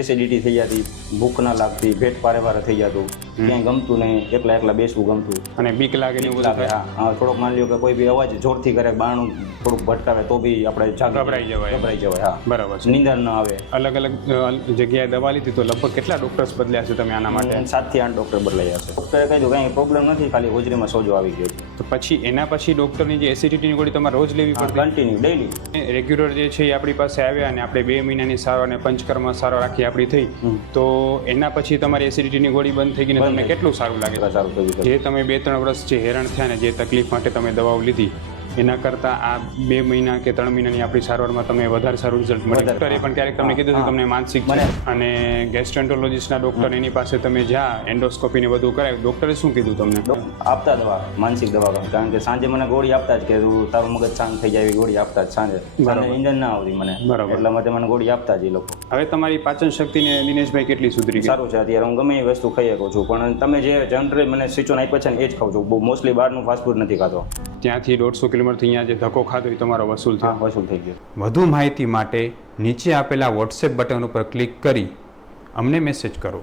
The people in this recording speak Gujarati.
એસિડિટી થઈ જતી ભૂખ ના લાગતી પેટ પારે પારે થઈ જતું. ક્યાંય ગમતું નહીં એકલા એકલા બેસવું ગમતું. અને બીક લાગે ને એવું બધું લાગે, હા થોડોક માની લ્યો કે કોઈ બી અવાજ જોરથી કરે બાણું થોડુંક ભટકાવે તો બી આપણે ગભરાઈ જવાય. ગભરાઈ જવાય હા. બરાબર છે. નીંદર ન આવે. અલગ અલગ જગ્યાએ દવા લીધી તો લગભગ કેટલા ડોક્ટર્સ બદલ્યા છે તમે આના માટે? સાતથી આઠ ડોક્ટર બદલાયા છે. ડોક્ટરે કહ્યું કંઈ પ્રોબ્લેમ નથી ખાલી હોજરીમાં સોજો આવી ગયો છે. તો પછી એના પછી ડોક્ટરની જે એસિડિટીની ગોળી તમારે રોજ લેવી પડતી? કન્ટિન્યુ ડેલી રેગ્યુલર જે છે એ આપણી પાસે આવ્યા અને આપણે બે મહિનાની સારો અને પંચકર્મ સારો રાખી આપણી થઈ. તો એના પછી તમારી એસિડિટીની ગોળી બંધ થઈ ગઈ તમને કેટલું સારું લાગે? જે તમે બે ત્રણ વર્ષ જે હેરાન થયા ને જે તકલીફ માટે તમે દવાઓ લીધી એના કરતાં આ બે મહિના કે ત્રણ મહિનાની આપણી સારવારમાં તમે વધારે સારું રિઝલ્ટ મળે. ડૉક્ટરે પણ ક્યારેક તમને કીધું હતું તમને માનસિક અને ગેસ્ટ્રેન્ટોલોજીસ્ટના ડૉક્ટર એની પાસે તમે જ્યાં એન્ડોસ્કોપી ને બધું કરાય. ડૉક્ટરે શું કીધું તમને? આપતા દવા માનસિક દવા. કારણ કે સાંજે મને ગોળી આપતા જ કે તું તારું મગજ શાંત થઈ જાય એવી ગોળી આપતા જ સાંજે. ઇન્જન ના આવતી મને. બરાબર. એટલા માટે મને ગોળી આપતા જ એ લોકો. હવે તમારી પાચન શક્તિને દિનેશભાઈ કેટલી સુધરી સારું છે અત્યારે હું ગમે એ વસ્તુ ખાઈ શકું છું. પણ તમે જે જનરલ મને સિચોન આપ્યા છે ને એ જ ખાઉં છું. બહુ મોસ્ટલી બહારનું ફાસ્ટ ફૂડ નથી ખાતો. ત્યાંથી દોઢસો કિલોમીટરથી અહીંયા જે ધક્કો ખાધો એ તમારો વસૂલ થયો. વસૂલ થઈ ગયો. વધુ માહિતી માટે નીચે આપેલા વોટ્સએપ બટન ઉપર ક્લિક કરી અમને મેસેજ કરો.